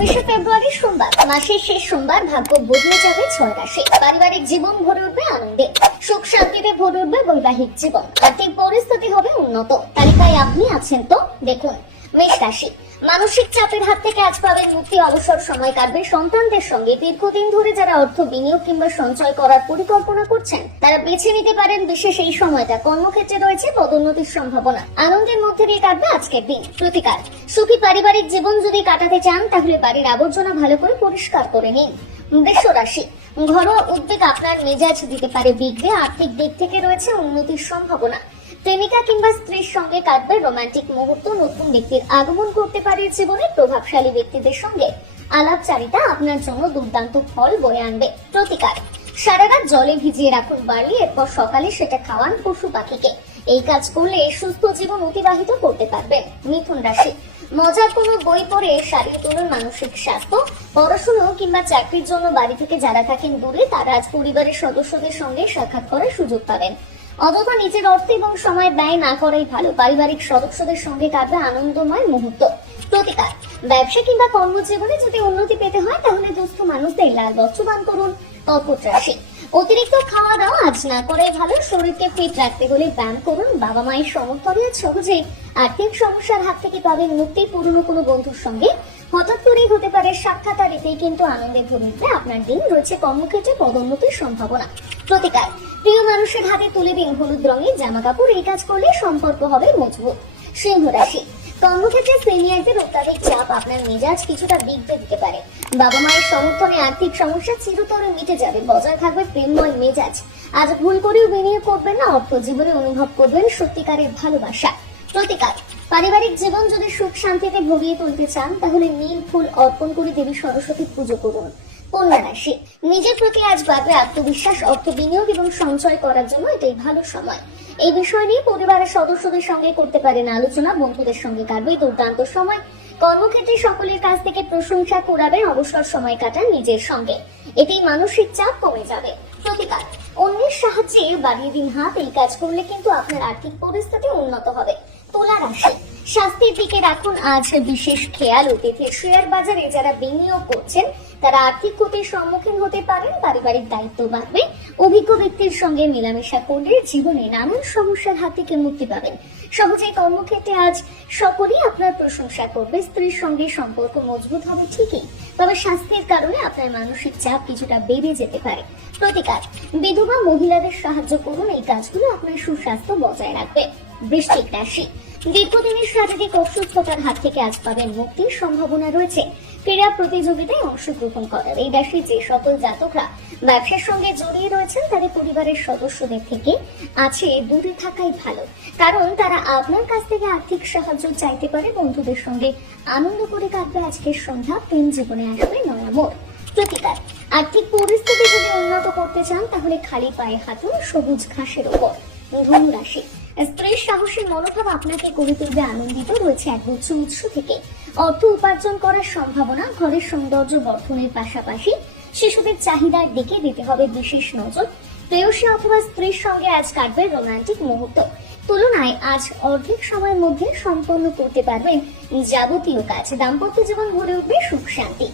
চব্বিশে ফেব্রুয়ারি সোমবার। মাসের শেষ সোমবার ভাগ্য বদলে যাবে ছয় রাশি। পারিবারিক জীবন ভরে উঠবে আনন্দে। সুখ শান্তিতে ভরে উঠবে বৈবাহিক জীবন। আর্থিক পরিস্থিতি হবে উন্নত। তালিকায় আপনি আছেন তো? দেখুন। মেষ রাশি মানসিক চাপের হাত থেকে আজ পাবেন মুক্তি, অবসর, সময় কাটবে। সন্তানদের সঙ্গে দীর্ঘদিন ধরে যারা অর্থ বিনিয়োগ কিংবা সঞ্চয় করার পরিকল্পনা করছেন, তারা বেছে নিতে পারেন বিশেষ এই সময়টা। কর্মক্ষেত্রে রয়েছে পদোন্নতির সম্ভাবনা। আনন্দের মধ্যে দিয়ে কাটবে আজকের দিন। প্রতিকার। সুখী পারিবারিক জীবন যদি কাটাতে চান, তাহলে বাড়ির আবর্জনা ভালো করে পরিষ্কার করে নিন। বৃষ রাশি ঘরোয়া উদ্বেগ আপনার মেজাজ দিতে পারে। বিঘ্নে আর্থিক দিক থেকে রয়েছে উন্নতির সম্ভাবনা। প্রেমিকা কিংবা স্ত্রীর সঙ্গে কাটবে রোমান্টিক মুহূর্ত নতুন ব্যক্তির আগমন করতে পারে জীবনে। প্রভাবশালী ব্যক্তিদের সঙ্গে আলাপচারিতা আপনার জন্য দুর্দান্ত ফল বয়ে আনবে। প্রতিকার। সারা রাত জলে ভিজিয়ে রাখুন বার্লি এরপর সকালে সেটা খাওয়ান পশু পাখিকে। এই কাজ করলে সুস্থ জীবন অতিবাহিত করতে পারবেন মিথুন রাশি। মজার কোনো বই পড়ে সারিয়ে তুলুন মানসিক স্বাস্থ্য। পড়াশুনো কিংবা চাকরির জন্য বাড়ি থেকে যারা থাকেন দূরে, তারা আজ পরিবারের সদস্যদের সঙ্গে সাক্ষাৎ করার সুযোগ পাবেন। অযথা নিজের অর্থ এবং সময় ব্যয় না করাই ভালো। পারিবারিক সদস্যদের সঙ্গে কাটবে আনন্দময় মুহূর্ত। প্রতিকার। ব্যবসা কিংবা কর্মজীবনে যদি উন্নতি পেতে হয়, তাহলে দুস্থ মানুষদের লাল বস্ত্রবান করুন। কর্কট রাশি অতিরিক্ত খাওয়া দাওয়া আজ না করে ভালো। শরীরকে ফিট রাখতে হলে ব্যায়াম করুন। বাবা মায়ের সমর্থনে সহজে আর্থিক সমস্যার হাত থেকে পাবেন মুক্তি পুরনো কোনো বন্ধুর সঙ্গে হঠাৎ করেই হতে পারে সাক্ষাৎ আর এতেই কিন্তু আনন্দে ভরে উঠবে আপনার দিন রয়েছে কর্মক্ষেত্রে পদোন্নতির সম্ভাবনা। প্রতিকার, প্রিয় মানুষের হাতে তুলে দিন হলুদ রঙের জামা কাপড় এই কাজ করলে সম্পর্ক হবে মজবুত। সিংহ রাশি, কর্মক্ষেত্রে সিনিয়রদের অত্যাধিক চাপ আপনার মেজাজ কিছুটা বিগড়ে দিতে পারে। বাবা মায়ের সমর্থনে আর্থিক সমস্যা চিরতরে মিটে যাবে, বজায় থাকবে প্রেমময় মেজাজ। আজ ভুল করেও বিনিয়োগ করবেন না, অর্থ জীবনে অনুভব করবেন সত্যিকারের ভালোবাসা। প্রতিকার। পারিবারিক জীবন যদি সুখ শান্তিতে ভরিয়ে তুলতে চান, তাহলে নীল ফুল অর্পণ করে দেবী সরস্বতী পুজো করুন। কন্যা রাশি নিজের প্রতি আজ বাড়বে আত্মবিশ্বাস, অর্থ বিনিয়োগ এবং সঞ্চয় করার জন্য এটাই ভালো সময়। এই বিষয় নিয়ে পরিবারের সদস্যদের সঙ্গে করতে পারেন আলোচনা, বন্ধুদের সঙ্গে কাটবে দুর্দান্ত সময়। কর্মক্ষেত্রে সকলের কাছ থেকে প্রশংসা কুড়াবেন, অবসর সময় কাটান নিজের সঙ্গে। এতেই মানসিক চাপ কমে যাবে। প্রতিকার, অন্যের সাহায্যে বাড়িয়ে দিন হাত, এই কাজ করলে কিন্তু আপনার আর্থিক পরিস্থিতি উন্নত হবে। তুলা রাশি স্বাস্থ্যের দিকে রাখুন, আজ বিশেষ খেয়াল অতিথি শেয়ার বাজারে যারা বিনিয়োগ করছেন, তারা আর্থিক ক্ষতির সম্মুখীন হতে পারেন, পারিবারিক দায়িত্ব বাড়বে। অভিজ্ঞ ব্যক্তির সঙ্গে মেলামেশা করলে জীবনে নানান সমস্যার হাত থেকে মুক্তি পাবেন। কর্মক্ষেত্রে আজ সকলেই আপনার প্রশংসা করবে। স্ত্রীর সঙ্গে সম্পর্ক মজবুত হবে ঠিকই, তবে স্বাস্থ্যের কারণে আপনার মানসিক চাপ কিছুটা বেড়ে যেতে পারে। প্রতিকার, বিধবা মহিলাদের সাহায্য করুন, এই কাজগুলো আপনার সুস্বাস্থ্য বজায় রাখবে। বৃশ্চিক রাশি দীর্ঘদিনের শারীরিক অসুস্থতার হাত থেকে আজ পাবেন মুক্তির সম্ভাবনা রয়েছে। ক্রীড়া প্রতিযোগিতায় অংশগ্রহণ করার এই রাশি যে সকল জাতকরা ব্যবসার সঙ্গে জড়িয়ে রয়েছেন, তাদের পরিবারের সদস্যদের থেকে আছে দূরে থাকাই ভালো। কারণ তারা আপনার কাছ থেকে আর্থিক সাহায্য চাইতে পারে, বন্ধুদের সঙ্গে আনন্দ করে কাটবে আজকের সন্ধ্যা, প্রেম জীবনে আসবে নয়া মোড়। প্রতিকার, আর্থিক পরিস্থিতি যদি উন্নত করতে চান, তাহলে খালি পায়ে হাঁটুন, সবুজ ঘাসের ওপর। ধনু রাশি। স্ত্রীর সাহসী মনোভাব আপনাকে করে তুলবে আনন্দিত রয়েছে এক উচ্চ উৎস থেকে। অর্থ উপার্জন করার সম্ভাবনা, ঘরের সৌন্দর্য বর্ধনের পাশাপাশি শিশুদের চাহিদার দিকে দিতে হবে বিশেষ নজর। প্রেয়সী অথবা স্ত্রীর সঙ্গে আজ কাটবে রোমান্টিক মুহূর্ত। তুলনায় আজ অর্ধেক সময়ের মধ্যে সম্পন্ন করতে পারবেন যাবতীয় কাজ। দাম্পত্য জীবন ভরে উঠবে সুখ শান্তি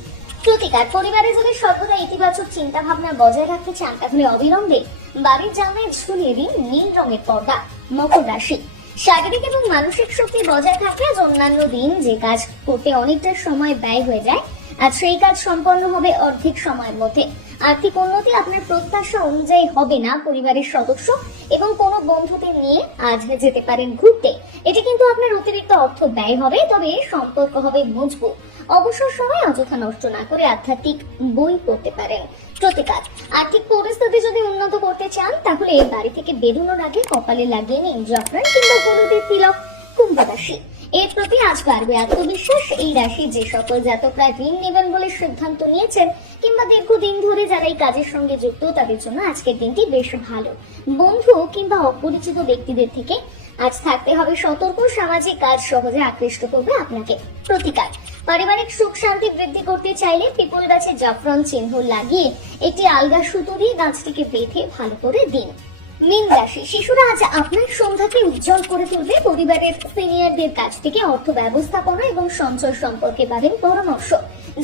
প্রতিকার পরিবারে যদি সর্বদা ইতিবাচক চিন্তা ভাবনা বজায় রাখতে চান? তাহলে অবিলম্বে বাড়ির জানলায় ঝুলিয়ে দিন নীল রঙের পর্দা, মকর রাশি। শারীরিক এবং মানসিক শক্তি বজায় আজ অন্যান্য দিন। যে কাজ করতে অনেকটা সময় ব্যয় হয়ে যায়, আজ সেই কাজ সম্পন্ন হবে অর্ধেক সময়ের মধ্যে। আর্থিক উন্নতি আপনার প্রত্যাশা অনুযায়ী হবে না পরিবারের সদস্য এবং কোনো বন্ধুদের নিয়ে আজ যেতে পারেন ঘুরতে। এটি কিন্তু আপনার অতিরিক্ত অর্থ ব্যয় হবে, তবে সম্পর্ক হবে মজবুত। অবসর সময় অযথা নষ্ট না করে আধ্যাত্মিক বই পড়তে পারেন। প্রতিকার। আর্থিক পরিস্থিতি যদি উন্নত করতে চান, তাহলে বাড়ি থেকে বেরোনোর আগে কপালে লাগিয়ে নিন জাফরান কিংবা হলুদের তিলক কুম্ভ রাশি এর প্রতি আজ বাড়বে আত্মবিশ্বাস। এই রাশি যে সকল জাতকরা ঋণ নেবেন বলে সিদ্ধান্ত নিয়েছেন, কিংবা দীর্ঘদিন ধরে যারা এই কাজের সঙ্গে যুক্ত, তাদের জন্য আজকের দিনটি বেশ ভালো। বন্ধু কিংবা অপরিচিত ব্যক্তিদের থেকে আজ থাকতে হবে সতর্ক। সামাজিক কাজ সহজে আকৃষ্ট করবে আপনাকে। প্রতিকার। পারিবারিক সুখ শান্তি বৃদ্ধি করতে চাইলে পিপল গাছে জাফরান চিহ্ন লাগিয়ে একটি আলগা সুতো দিয়ে গাছটিকে বেঁধে ভালো করে দিন। রাশি, শিশুরা আজ আপনার সন্ধ্যাকে উজ্জ্বল করে তুলবে। পরিবারের সিনিয়রদের কাছ থেকে অর্থ ব্যবস্থাপনা এবং সঞ্চয় সম্পর্কে পাবেন পরামর্শ।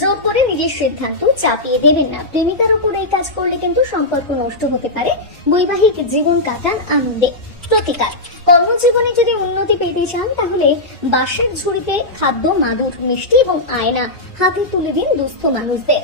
জোর করে নিজের সিদ্ধান্ত চাপিয়ে দেবেন না। প্রেমিকার উপর এই কাজ করলে কিন্তু সম্পর্ক নষ্ট হতে পারে। বৈবাহিক জীবন কাটান আনন্দে। প্রতিকার। কর্মজীবনে যদি উন্নতি পেতে চান, তাহলে বাঁশের ঝুড়িতে খাদ্য, মাদুর, মিষ্টি এবং আয়না হাতে তুলে দিন দুস্থ মানুষদের।